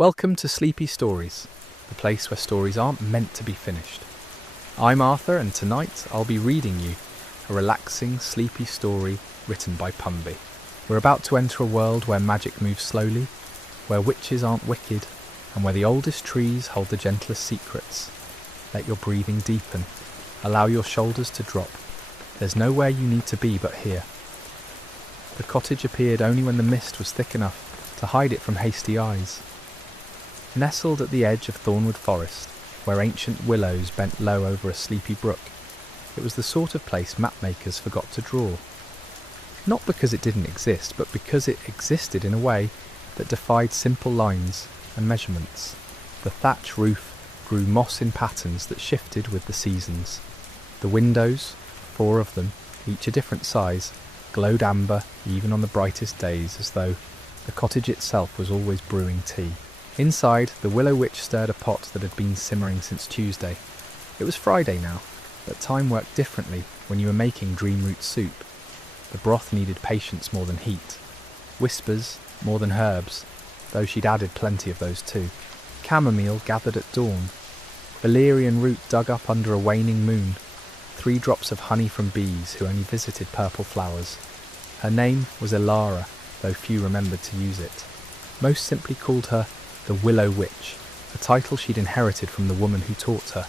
Welcome to Sleepy Stories, the place where stories aren't meant to be finished. I'm Arthur, and tonight I'll be reading you a relaxing, sleepy story written by Pumby. We're about to enter a world where magic moves slowly, where witches aren't wicked, and where the oldest trees hold the gentlest secrets. Let your breathing deepen. Allow your shoulders to drop. There's nowhere you need to be but here. The cottage appeared only when the mist was thick enough to hide it from hasty eyes. Nestled at the edge of Thornwood Forest, where ancient willows bent low over a sleepy brook, it was the sort of place mapmakers forgot to draw. Not because it didn't exist, but because it existed in a way that defied simple lines and measurements. The thatch roof grew moss in patterns that shifted with the seasons. The windows, 4 of them, each a different size, glowed amber even on the brightest days, as though the cottage itself was always brewing tea. Inside, the Willow Witch stirred a pot that had been simmering since Tuesday. It was Friday now, but time worked differently when you were making dreamroot soup. The broth needed patience more than heat, whispers more than herbs, though she'd added plenty of those too. Chamomile gathered at dawn, valerian root dug up under a waning moon, 3 drops of honey from bees who only visited purple flowers. Her name was Elara, though few remembered to use it. Most simply called her the Willow Witch, a title she'd inherited from the woman who taught her,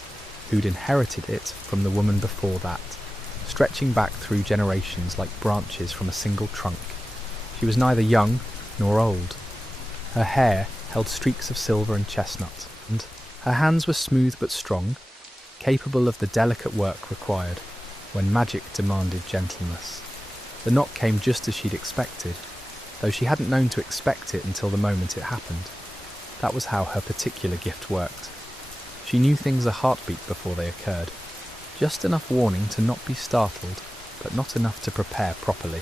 who'd inherited it from the woman before that, stretching back through generations like branches from a single trunk. She was neither young nor old. Her hair held streaks of silver and chestnut, and her hands were smooth but strong, capable of the delicate work required when magic demanded gentleness. The knock came just as she'd expected, though she hadn't known to expect it until the moment it happened. That was how her particular gift worked. She knew things a heartbeat before they occurred. Just enough warning to not be startled, but not enough to prepare properly.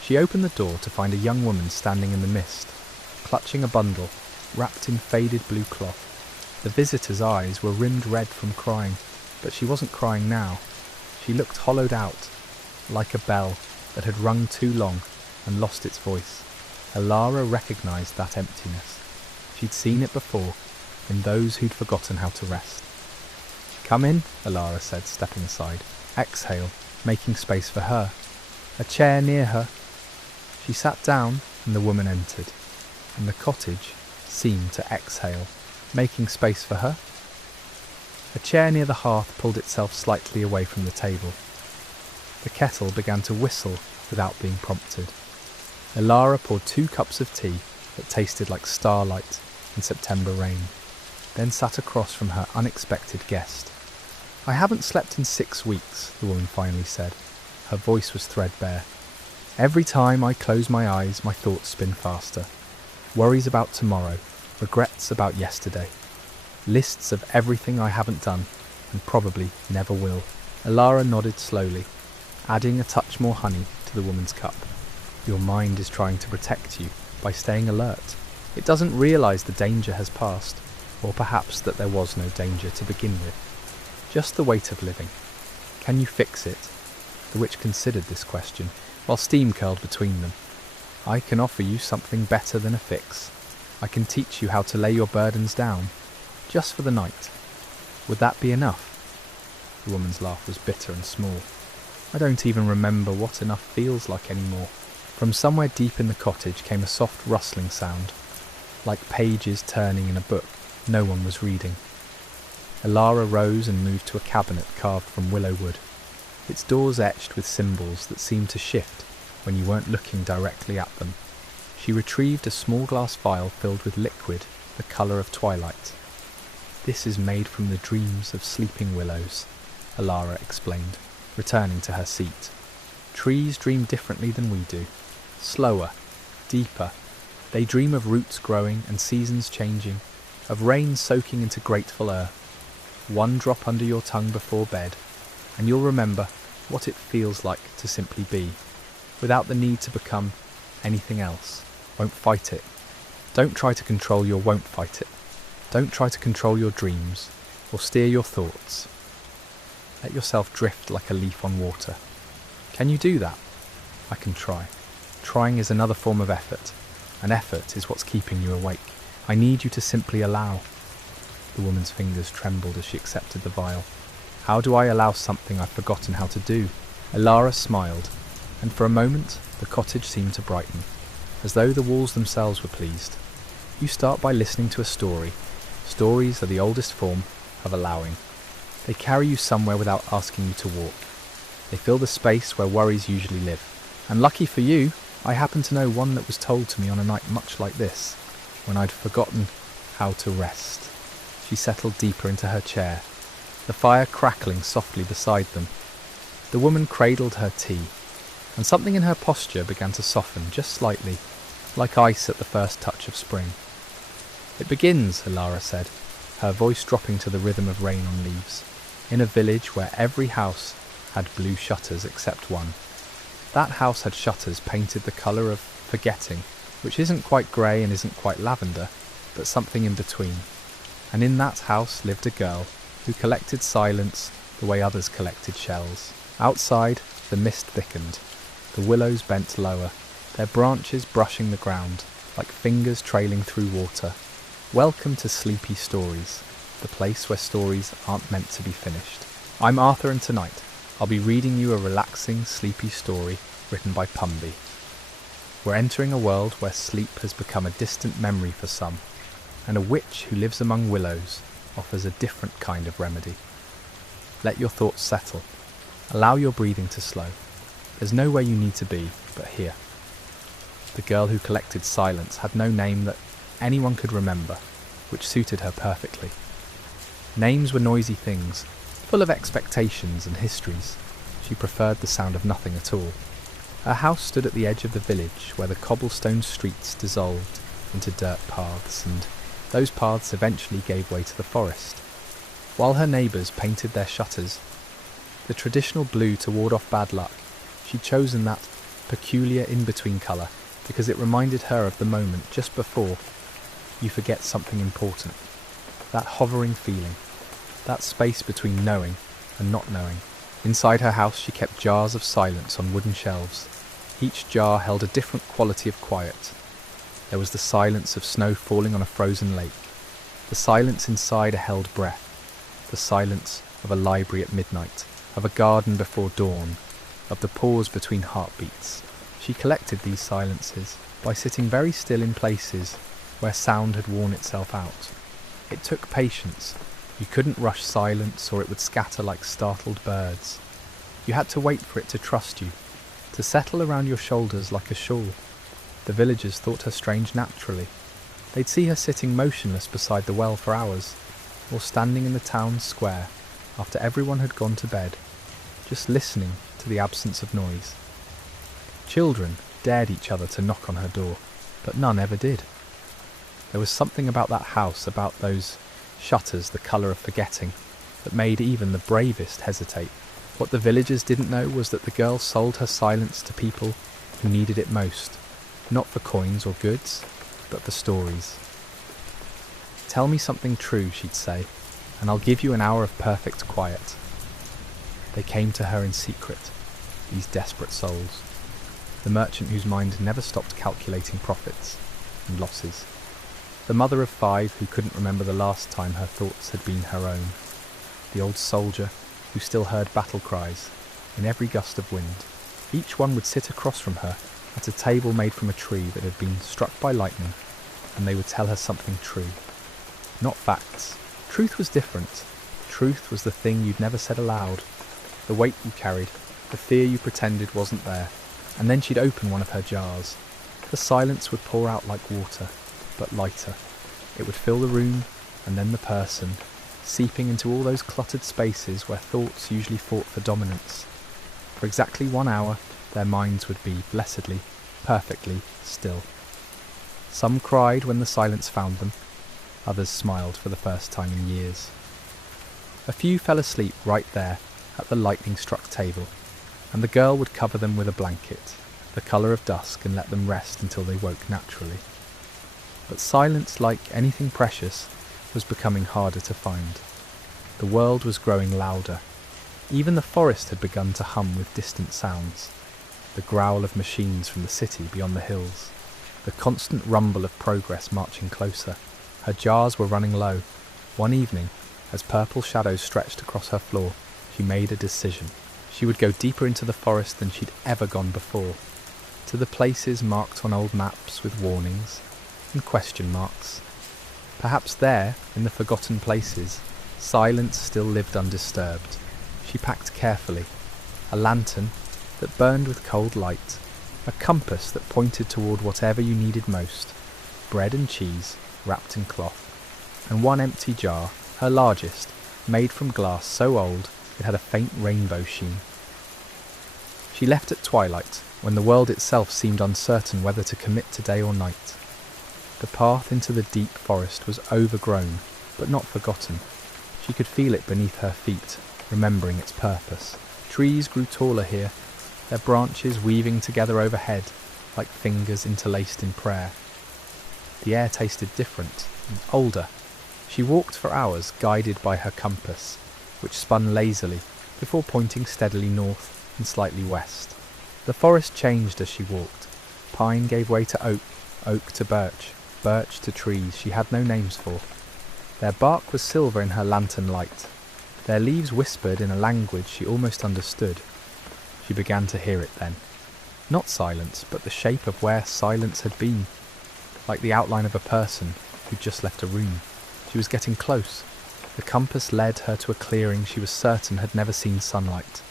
She opened the door to find a young woman standing in the mist, clutching a bundle, wrapped in faded blue cloth. The visitor's eyes were rimmed red from crying, but she wasn't crying now. She looked hollowed out, like a bell that had rung too long and lost its voice. Elara recognised that emptiness. She'd seen it before, in those who'd forgotten how to rest. "Come in," Elara said, stepping aside. Exhale, making space for her. A chair near her. She sat down, and the woman entered, and the cottage seemed to exhale, making space for her. A chair near the hearth pulled itself slightly away from the table. The kettle began to whistle without being prompted. Elara poured 2 cups of tea that tasted like starlight and September rain, then sat across from her unexpected guest. "I haven't slept in 6 weeks, the woman finally said. Her voice was threadbare. "Every time I close my eyes, my thoughts spin faster. Worries about tomorrow, regrets about yesterday, lists of everything I haven't done and probably never will." Elara nodded slowly, adding a touch more honey to the woman's cup. "Your mind is trying to protect you by staying alert. It doesn't realise the danger has passed, or perhaps that there was no danger to begin with. Just the weight of living. Can you fix it?" The witch considered this question, while steam curled between them. "I can offer you something better than a fix. I can teach you how to lay your burdens down, just for the night. Would that be enough?" The woman's laugh was bitter and small. "I don't even remember what enough feels like anymore." From somewhere deep in the cottage came a soft rustling sound, like pages turning in a book no one was reading. Elara rose and moved to a cabinet carved from willow wood, its doors etched with symbols that seemed to shift when you weren't looking directly at them. She retrieved a small glass vial filled with liquid the colour of twilight. "This is made from the dreams of sleeping willows," Elara explained, returning to her seat. "Trees dream differently than we do. Slower, deeper. They dream of roots growing and seasons changing, of rain soaking into grateful earth. 1 drop under your tongue before bed, and you'll remember what it feels like to simply be, without the need to become anything else. Won't fight it. Don't try to control your won't fight it. Don't try to control your dreams, or steer your thoughts. Let yourself drift like a leaf on water. Can you do that? I can try. Trying is another form of effort, and effort is what's keeping you awake. I need you to simply allow. The woman's fingers trembled as she accepted the vial. How do I allow something I've forgotten how to do? Elara smiled, and for a moment the cottage seemed to brighten, as though the walls themselves were pleased. You start by listening to a story. Stories are the oldest form of allowing. They carry you somewhere without asking you to walk. They fill the space where worries usually live. And lucky for you, I happen to know one that was told to me on a night much like this, when I'd forgotten how to rest. She settled deeper into her chair, the fire crackling softly beside them. The woman cradled her tea, and something in her posture began to soften just slightly, like ice at the first touch of spring. It begins, Elara said, her voice dropping to the rhythm of rain on leaves, in a village where every house had blue shutters except one. That house had shutters painted the colour of forgetting, which isn't quite grey and isn't quite lavender, but something in between. And in that house lived a girl who collected silence the way others collected shells. Outside, the mist thickened. The willows bent lower, their branches brushing the ground, like fingers trailing through water. Welcome to Sleepy Stories, the place where stories aren't meant to be finished. I'm Arthur, and tonight I'll be reading you a relaxing, sleepy story written by Pumby. We're entering a world where sleep has become a distant memory for some, and a witch who lives among willows offers a different kind of remedy. Let your thoughts settle. Allow your breathing to slow. There's nowhere you need to be but here. The girl who collected silence had no name that anyone could remember, which suited her perfectly. Names were noisy things, full of expectations and histories. She preferred the sound of nothing at all. Her house stood at the edge of the village, where the cobblestone streets dissolved into dirt paths, and those paths eventually gave way to the forest. While her neighbours painted their shutters, the traditional blue to ward off bad luck, she'd chosen that peculiar in-between colour because it reminded her of the moment just before you forget something important. That hovering feeling, that space between knowing and not knowing. Inside her house she kept jars of silence on wooden shelves. Each jar held a different quality of quiet. There was the silence of snow falling on a frozen lake, the silence inside a held breath, the silence of a library at midnight, of a garden before dawn, of the pause between heartbeats. She collected these silences by sitting very still in places where sound had worn itself out. It took patience. You couldn't rush silence or it would scatter like startled birds. You had to wait for it to trust you, to settle around your shoulders like a shawl. The villagers thought her strange naturally. They'd see her sitting motionless beside the well for hours, or standing in the town square after everyone had gone to bed, just listening to the absence of noise. Children dared each other to knock on her door, but none ever did. There was something about that house, about those shutters the colour of forgetting, that made even the bravest hesitate. What the villagers didn't know was that the girl sold her silence to people who needed it most, not for coins or goods, but for stories. Tell me something true, she'd say, and I'll give you an hour of perfect quiet. They came to her in secret, these desperate souls, the merchant whose mind never stopped calculating profits and losses, the mother of 5 who couldn't remember the last time her thoughts had been her own, the old soldier who still heard battle cries in every gust of wind. Each one would sit across from her at a table made from a tree that had been struck by lightning, and they would tell her something true. Not facts. Truth was different. Truth was the thing you'd never said aloud, the weight you carried, the fear you pretended wasn't there. And then she'd open one of her jars. The silence would pour out like water, but lighter. It would fill the room, and then the person, seeping into all those cluttered spaces where thoughts usually fought for dominance. For exactly 1 hour, their minds would be, blessedly, perfectly still. Some cried when the silence found them, others smiled for the first time in years. A few fell asleep right there at the lightning-struck table, and the girl would cover them with a blanket, the colour of dusk, and let them rest until they woke naturally. But silence, like anything precious, was becoming harder to find. The world was growing louder. Even the forest had begun to hum with distant sounds, the growl of machines from the city beyond the hills, the constant rumble of progress marching closer. Her jars were running low. One evening, as purple shadows stretched across her floor, she made a decision. She would go deeper into the forest than she'd ever gone before, to the places marked on old maps with warnings and question marks. Perhaps there, in the forgotten places, silence still lived undisturbed. She packed carefully, a lantern that burned with cold light, a compass that pointed toward whatever you needed most, bread and cheese wrapped in cloth, and one empty jar, her largest, made from glass so old it had a faint rainbow sheen. She left at twilight, when the world itself seemed uncertain whether to commit to day or night. The path into the deep forest was overgrown, but not forgotten. She could feel it beneath her feet, remembering its purpose. Trees grew taller here, their branches weaving together overhead, like fingers interlaced in prayer. The air tasted different and older. She walked for hours, guided by her compass, which spun lazily before pointing steadily north and slightly west. The forest changed as she walked. Pine gave way to oak, oak to birch, birch to trees she had no names for. Their bark was silver in her lantern light. Their leaves whispered in a language she almost understood. She began to hear it then. Not silence, but the shape of where silence had been, like the outline of a person who'd just left a room. She was getting close. The compass led her to a clearing she was certain had never seen sunlight.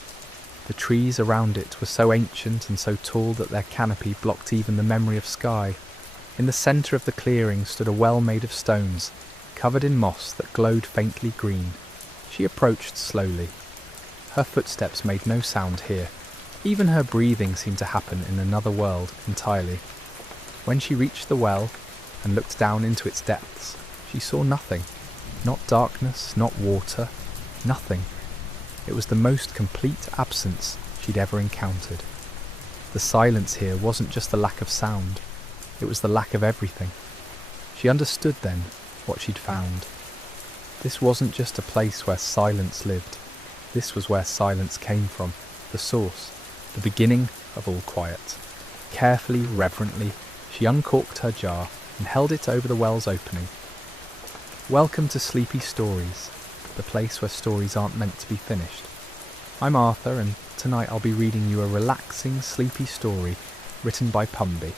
The trees around it were so ancient and so tall that their canopy blocked even the memory of sky. In the centre of the clearing stood a well made of stones, covered in moss that glowed faintly green. She approached slowly. Her footsteps made no sound here. Even her breathing seemed to happen in another world entirely. When she reached the well and looked down into its depths, she saw nothing. Not darkness, not water, nothing. It was the most complete absence she'd ever encountered. The silence here wasn't just the lack of sound, it was the lack of everything. She understood then what she'd found. This wasn't just a place where silence lived. This was where silence came from, the source, the beginning of all quiet. Carefully, reverently, she uncorked her jar and held it over the well's opening. Welcome to Sleepy Stories, the place where stories aren't meant to be finished. I'm Arthur, and tonight I'll be reading you a relaxing, sleepy story written by Pumby.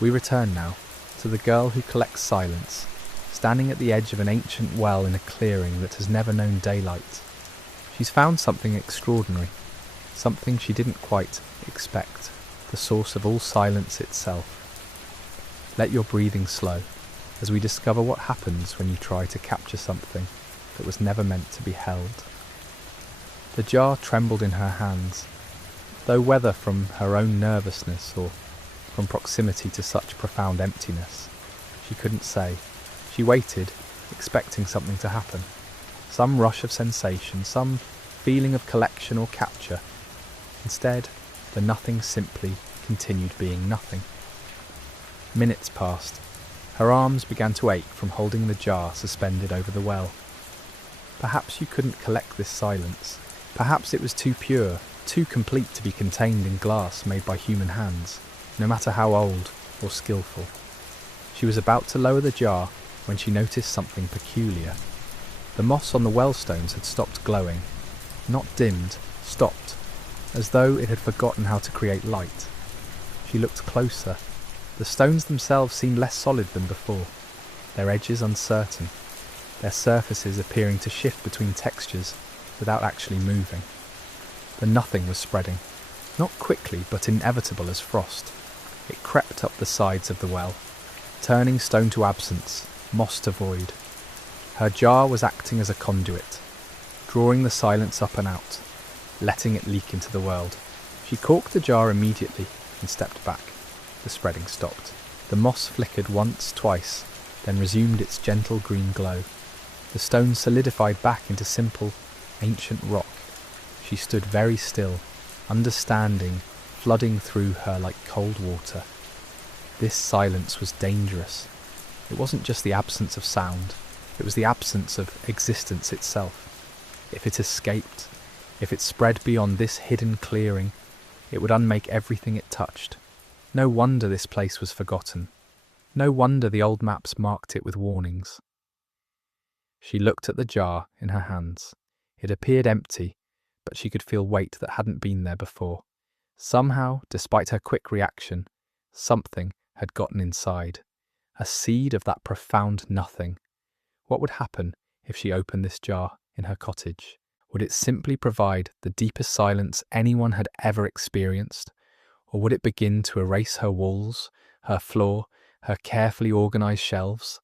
We return now to the girl who collects silence, standing at the edge of an ancient well in a clearing that has never known daylight. She's found something extraordinary, something she didn't quite expect, the source of all silence itself. Let your breathing slow, as we discover what happens when you try to capture something that was never meant to be held. The jar trembled in her hands, though whether from her own nervousness or from proximity to such profound emptiness, she couldn't say. She waited, expecting something to happen. Some rush of sensation, some feeling of collection or capture. Instead, the nothing simply continued being nothing. Minutes passed. Her arms began to ache from holding the jar suspended over the well. Perhaps you couldn't collect this silence. Perhaps it was too pure, too complete to be contained in glass made by human hands, no matter how old or skillful. She was about to lower the jar when she noticed something peculiar. The moss on the well stones had stopped glowing. Not dimmed, stopped, as though it had forgotten how to create light. She looked closer. The stones themselves seemed less solid than before, their edges uncertain, their surfaces appearing to shift between textures without actually moving. The nothing was spreading, not quickly but inevitable as frost. It crept up the sides of the well, turning stone to absence, moss to void. Her jar was acting as a conduit, drawing the silence up and out, letting it leak into the world. She corked the jar immediately and stepped back. The spreading stopped. The moss flickered once, twice, then resumed its gentle green glow. The stone solidified back into simple, ancient rock. She stood very still, understanding flooding through her like cold water. This silence was dangerous. It wasn't just the absence of sound, it was the absence of existence itself. If it escaped, if it spread beyond this hidden clearing, it would unmake everything it touched. No wonder this place was forgotten. No wonder the old maps marked it with warnings. She looked at the jar in her hands. It appeared empty, but she could feel weight that hadn't been there before. Somehow, despite her quick reaction, something had gotten inside. A seed of that profound nothing. What would happen if she opened this jar in her cottage? Would it simply provide the deepest silence anyone had ever experienced? Or would it begin to erase her walls, her floor, her carefully organised shelves?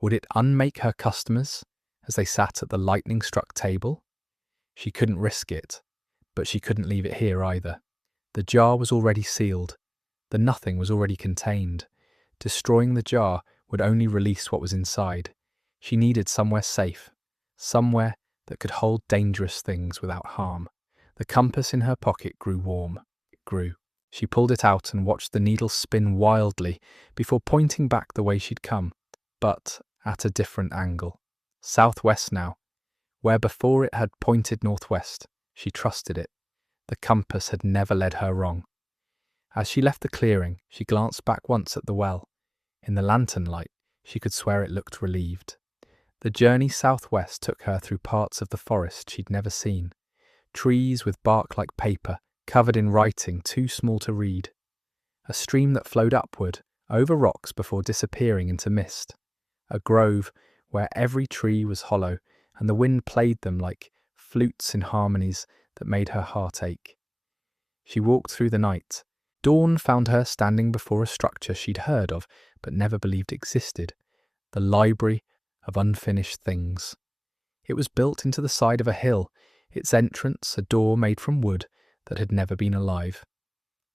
Would it unmake her customers as they sat at the lightning-struck table? She couldn't risk it, but she couldn't leave it here either. The jar was already sealed. The nothing was already contained. Destroying the jar would only release what was inside. She needed somewhere safe, somewhere that could hold dangerous things without harm. The compass in her pocket grew warm. It grew. She pulled it out and watched the needle spin wildly before pointing back the way she'd come, but at a different angle. Southwest now. Where before it had pointed northwest, she trusted it. The compass had never led her wrong. As she left the clearing, she glanced back once at the well. In the lantern light, she could swear it looked relieved. The journey southwest took her through parts of the forest she'd never seen. Trees with bark like paper, covered in writing too small to read. A stream that flowed upward, over rocks before disappearing into mist. A grove where every tree was hollow and the wind played them like flutes in harmonies that made her heart ache. She walked through the night. Dawn found her standing before a structure she'd heard of but never believed existed, the Library of Unfinished Things. It was built into the side of a hill, its entrance a door made from wood that had never been alive.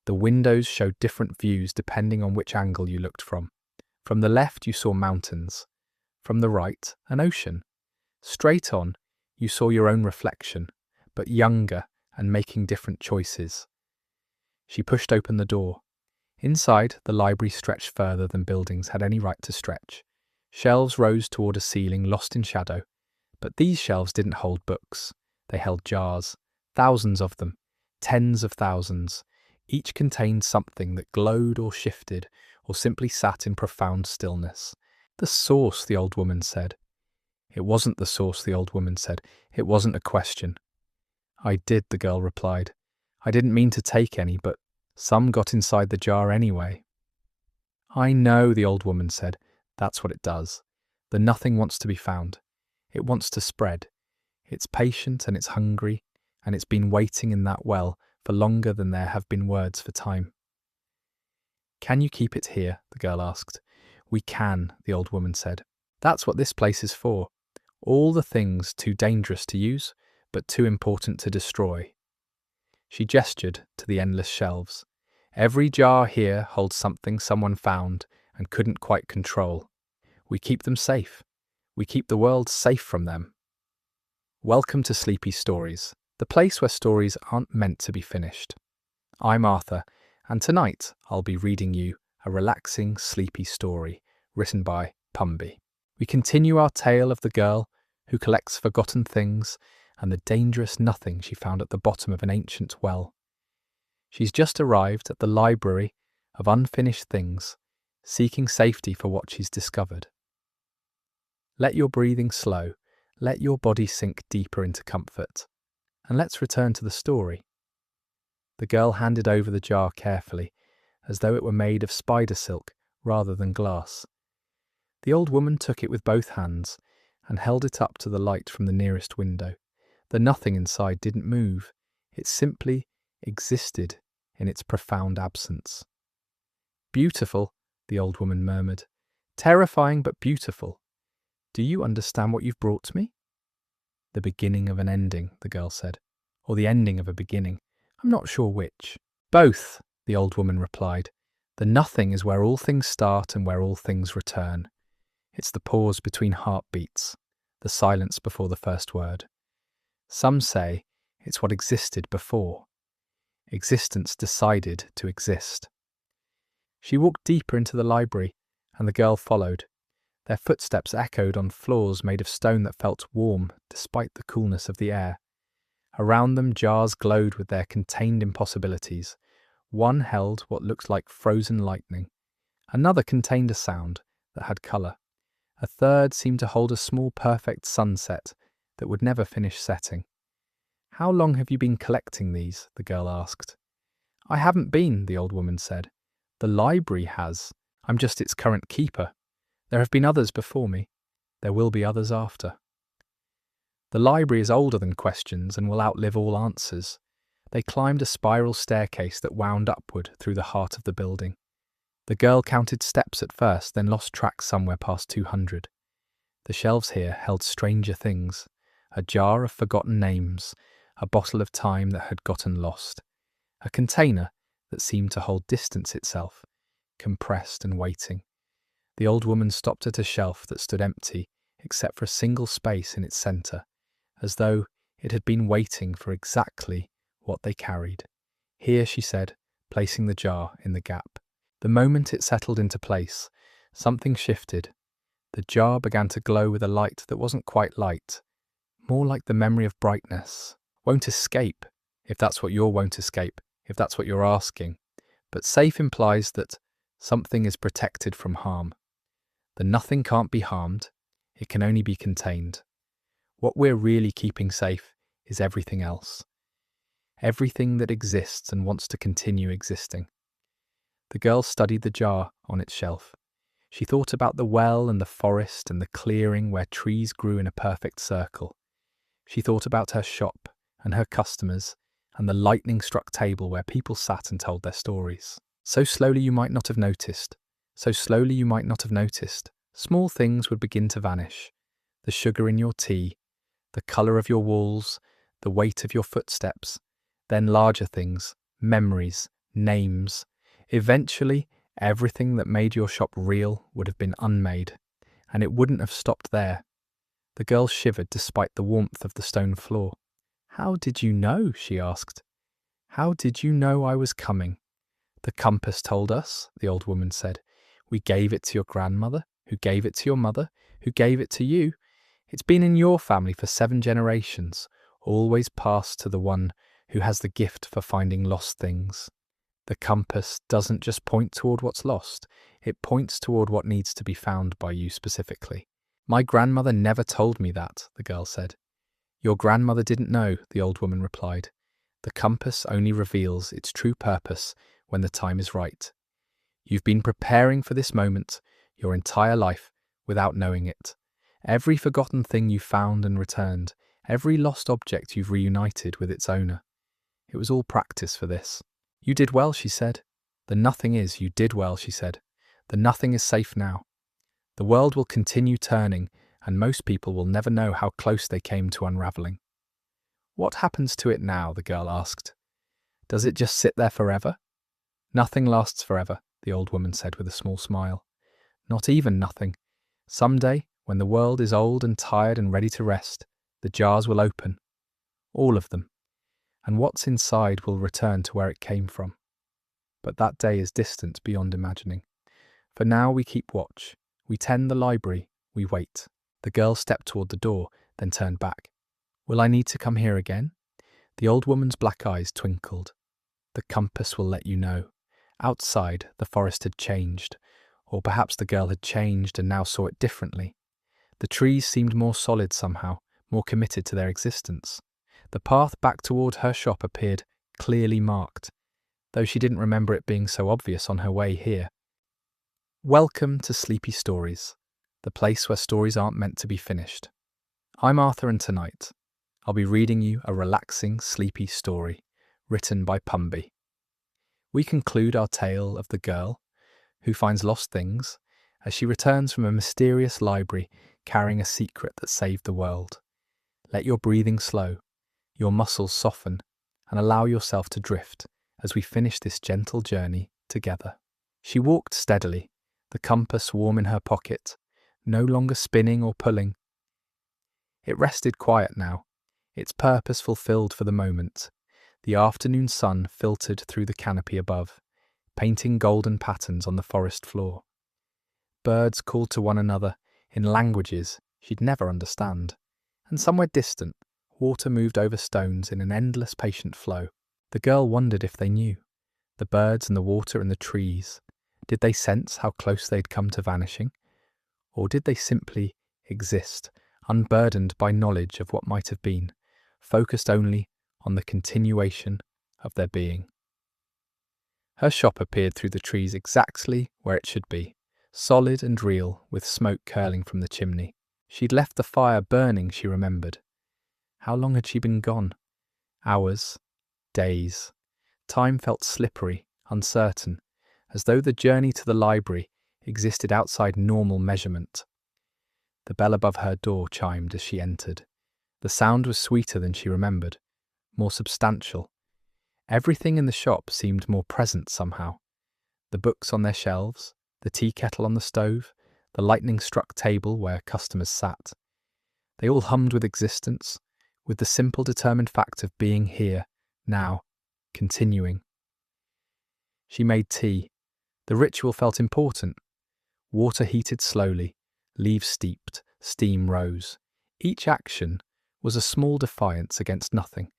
The windows showed different views depending on which angle you looked from. From the left you saw mountains, from the right an ocean. Straight on you saw your own reflection, but younger and making different choices. She pushed open the door. Inside, the library stretched further than buildings had any right to stretch. Shelves rose toward a ceiling lost in shadow, but these shelves didn't hold books. They held jars, thousands of them, tens of thousands. Each contained something that glowed or shifted, or simply sat in profound stillness. The source, the old woman said. It wasn't the source, the old woman said. It wasn't a question. I did, the girl replied. I didn't mean to take any, but some got inside the jar anyway. I know, the old woman said. That's what it does. The nothing wants to be found. It wants to spread. It's patient and it's hungry, and it's been waiting in that well for longer than there have been words for time. Can you keep it here? The girl asked. We can, the old woman said. That's what this place is for. All the things too dangerous to use, but too important to destroy. She gestured to the endless shelves. Every jar here holds something someone found and couldn't quite control. We keep them safe. We keep the world safe from them. Welcome to Sleepy Stories, the place where stories aren't meant to be finished. I'm Arthur, and tonight I'll be reading you a relaxing, sleepy story written by Pumby. We continue our tale of the girl who collects forgotten things and the dangerous nothing she found at the bottom of an ancient well. She's just arrived at the Library of Unfinished Things, seeking safety for what she's discovered. Let your breathing slow, let your body sink deeper into comfort, and let's return to the story. The girl handed over the jar carefully, as though it were made of spider silk rather than glass. The old woman took it with both hands and held it up to the light from the nearest window. The nothing inside didn't move. It simply existed in its profound absence. Beautiful, the old woman murmured. Terrifying but beautiful. Do you understand what you've brought me? The beginning of an ending, the girl said. Or the ending of a beginning. I'm not sure which. Both, the old woman replied. The nothing is where all things start and where all things return. It's the pause between heartbeats, the silence before the first word. Some say it's what existed before. Existence decided to exist. She walked deeper into the library, and the girl followed. Their footsteps echoed on floors made of stone that felt warm despite the coolness of the air. Around them, jars glowed with their contained impossibilities. One held what looked like frozen lightning. Another contained a sound that had colour. A third seemed to hold a small perfect sunset that would never finish setting. "How long have you been collecting these?" the girl asked. "I haven't been," the old woman said. "The library has. I'm just its current keeper. There have been others before me. There will be others after." The library is older than questions and will outlive all answers. They climbed a spiral staircase that wound upward through the heart of the building. The girl counted steps at first, then lost track somewhere past 200. The shelves here held stranger things: a jar of forgotten names, a bottle of time that had gotten lost, a container that seemed to hold distance itself, compressed and waiting. The old woman stopped at a shelf that stood empty, except for a single space in its centre, as though it had been waiting for exactly what they carried. "Here," she said, placing the jar in the gap. The moment it settled into place, something shifted. The jar began to glow with a light that wasn't quite light, more like the memory of brightness. Won't escape, if that's what you're won't escape, if that's what you're asking. But safe implies that something is protected from harm. The nothing can't be harmed, it can only be contained. What we're really keeping safe is everything else. Everything that exists and wants to continue existing. The girl studied the jar on its shelf. She thought about the well and the forest and the clearing where trees grew in a perfect circle. She thought about her shop and her customers and the lightning-struck table where people sat and told their stories. So slowly you might not have noticed. So slowly you might not have noticed. Small things would begin to vanish. The sugar in your tea, the colour of your walls, the weight of your footsteps. Then larger things, memories, names. Eventually, everything that made your shop real would have been unmade, and it wouldn't have stopped there. The girl shivered despite the warmth of the stone floor. "How did you know?" she asked. "How did you know I was coming?" "The compass told us," the old woman said. "We gave it to your grandmother, who gave it to your mother, who gave it to you. It's been in your family for 7 generations, always passed to the one who has the gift for finding lost things. The compass doesn't just point toward what's lost, it points toward what needs to be found by you specifically." "My grandmother never told me that," the girl said. "Your grandmother didn't know," the old woman replied. "The compass only reveals its true purpose when the time is right. You've been preparing for this moment your entire life without knowing it. Every forgotten thing you found and returned, every lost object you've reunited with its owner. It was all practice for this." "You did well," she said. "The nothing is, you did well," she said. "The nothing is safe now. The world will continue turning, and most people will never know how close they came to unravelling." "What happens to it now?" the girl asked. "Does it just sit there forever?" "Nothing lasts forever," the old woman said with a small smile. "Not even nothing. Someday, when the world is old and tired and ready to rest, the jars will open. All of them. And what's inside will return to where it came from. But that day is distant beyond imagining. For now we keep watch. We tend the library. We wait." The girl stepped toward the door, then turned back. "Will I need to come here again?" The old woman's black eyes twinkled. "The compass will let you know." Outside, the forest had changed. Or perhaps the girl had changed and now saw it differently. The trees seemed more solid somehow, more committed to their existence. The path back toward her shop appeared clearly marked, though she didn't remember it being so obvious on her way here. Welcome to Sleepy Stories, the place where stories aren't meant to be finished. I'm Arthur, and tonight I'll be reading you a relaxing, sleepy story written by Pumby. We conclude our tale of the girl who finds lost things as she returns from a mysterious library carrying a secret that saved the world. Let your breathing slow, your muscles soften, and allow yourself to drift as we finish this gentle journey together. She walked steadily, the compass warm in her pocket, no longer spinning or pulling. It rested quiet now, its purpose fulfilled for the moment. The afternoon sun filtered through the canopy above, painting golden patterns on the forest floor. Birds called to one another in languages she'd never understand, and somewhere distant, water moved over stones in an endless patient flow. The girl wondered if they knew, the birds and the water and the trees. Did they sense how close they'd come to vanishing? Or did they simply exist, unburdened by knowledge of what might have been, focused only on the continuation of their being? Her shop appeared through the trees exactly where it should be, solid and real, with smoke curling from the chimney. She'd left the fire burning, she remembered. How long had she been gone? Hours, days. Time felt slippery, uncertain, as though the journey to the library existed outside normal measurement. The bell above her door chimed as she entered. The sound was sweeter than she remembered, more substantial. Everything in the shop seemed more present somehow. The books on their shelves, the tea kettle on the stove, the lightning-struck table where customers sat. They all hummed with existence, with the simple determined fact of being here, now, continuing. She made tea. The ritual felt important. Water heated slowly, leaves steeped, steam rose. Each action was a small defiance against nothing,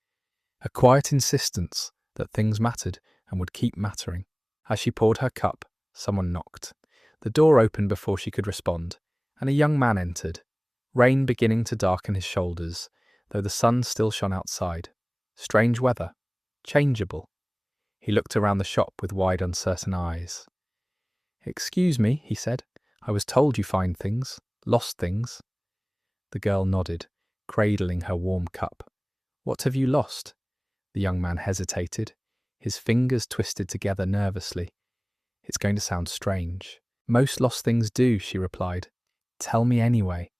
a quiet insistence that things mattered and would keep mattering. As she poured her cup, someone knocked. The door opened before she could respond, and a young man entered, rain beginning to darken his shoulders, though the sun still shone outside. Strange weather, changeable. He looked around the shop with wide, uncertain eyes. "Excuse me," he said. "I was told you find things, lost things." The girl nodded, cradling her warm cup. "What have you lost?" The young man hesitated, his fingers twisted together nervously. "It's going to sound strange." "Most lost things do," she replied. "Tell me anyway."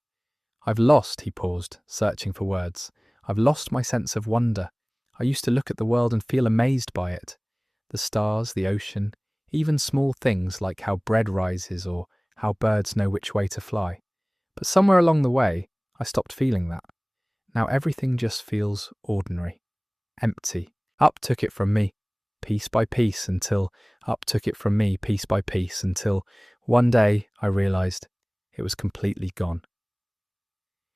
"I've lost," he paused, searching for words. "I've lost my sense of wonder. I used to look at the world and feel amazed by it. The stars, the ocean, even small things like how bread rises or how birds know which way to fly. But somewhere along the way, I stopped feeling that. Now everything just feels ordinary, empty. Up took it from me, piece by piece, until one day I realized it was completely gone."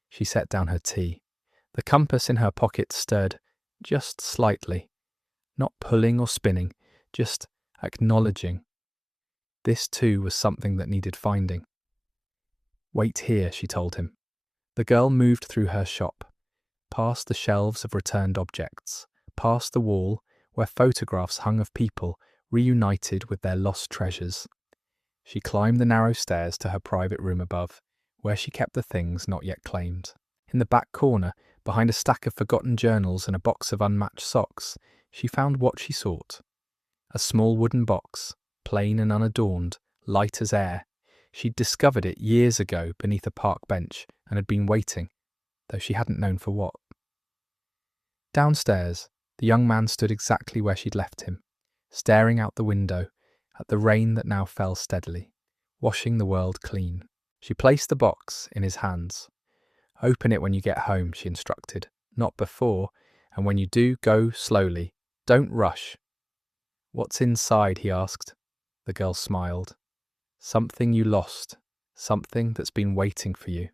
She set down her tea. The compass in her pocket stirred just slightly, not pulling or spinning, just acknowledging. This too was something that needed finding. "Wait here," she told him. The girl moved through her shop, past the shelves of returned objects, past the wall where photographs hung of people reunited with their lost treasures. She climbed the narrow stairs to her private room above, where she kept the things not yet claimed. In the back corner, behind a stack of forgotten journals and a box of unmatched socks, she found what she sought. A small wooden box, plain and unadorned, light as air. She'd discovered it years ago beneath a park bench and had been waiting, though she hadn't known for what. Downstairs, the young man stood exactly where she'd left him, staring out the window at the rain that now fell steadily, washing the world clean. She placed the box in his hands. "Open it when you get home," she instructed, "not before, and when you do, go slowly. Don't rush." "What's inside?" he asked. The girl smiled. "Something you lost, something that's been waiting for you."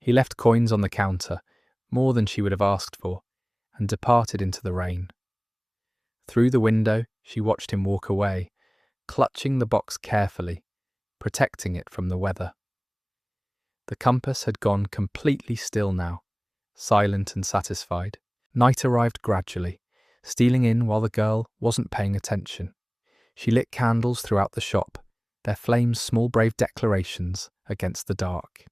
He left coins on the counter, more than she would have asked for, and departed into the rain. Through the window, she watched him walk away, clutching the box carefully, protecting it from the weather. The compass had gone completely still now, silent and satisfied. Night arrived gradually, stealing in while the girl wasn't paying attention. She lit candles throughout the shop, their flames small brave declarations against the dark.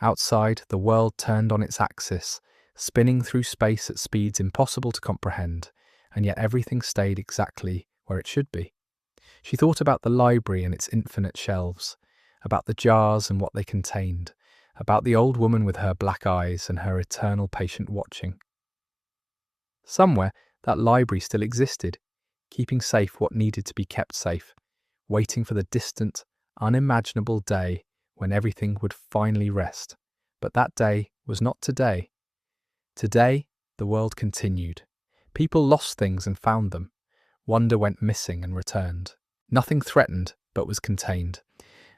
Outside, the world turned on its axis, spinning through space at speeds impossible to comprehend, and yet everything stayed exactly where it should be. She thought about the library and its infinite shelves, about the jars and what they contained, about the old woman with her black eyes and her eternal patient watching. Somewhere, that library still existed, keeping safe what needed to be kept safe, waiting for the distant, unimaginable day when everything would finally rest. But that day was not today. Today, the world continued. People lost things and found them. Wonder went missing and returned. Nothing threatened, but was contained.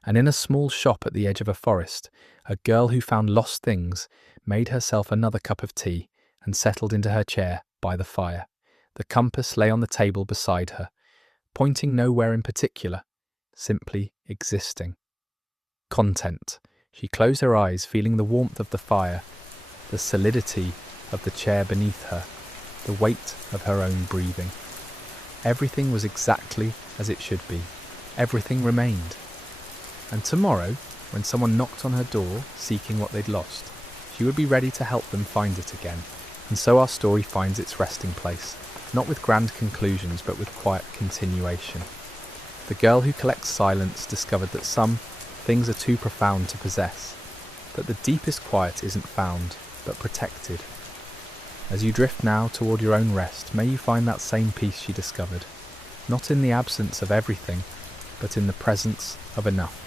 And in a small shop at the edge of a forest, a girl who found lost things made herself another cup of tea and settled into her chair by the fire. The compass lay on the table beside her, pointing nowhere in particular, simply existing. Content. She closed her eyes, feeling the warmth of the fire, the solidity of the chair beneath her, the weight of her own breathing. Everything was exactly as it should be. Everything remained. And tomorrow, when someone knocked on her door seeking what they'd lost, she would be ready to help them find it again. And so our story finds its resting place, not with grand conclusions, but with quiet continuation. The girl who collects silence discovered that some things are too profound to possess, that the deepest quiet isn't found, but protected. As you drift now toward your own rest, may you find that same peace she discovered, not in the absence of everything, but in the presence of enough.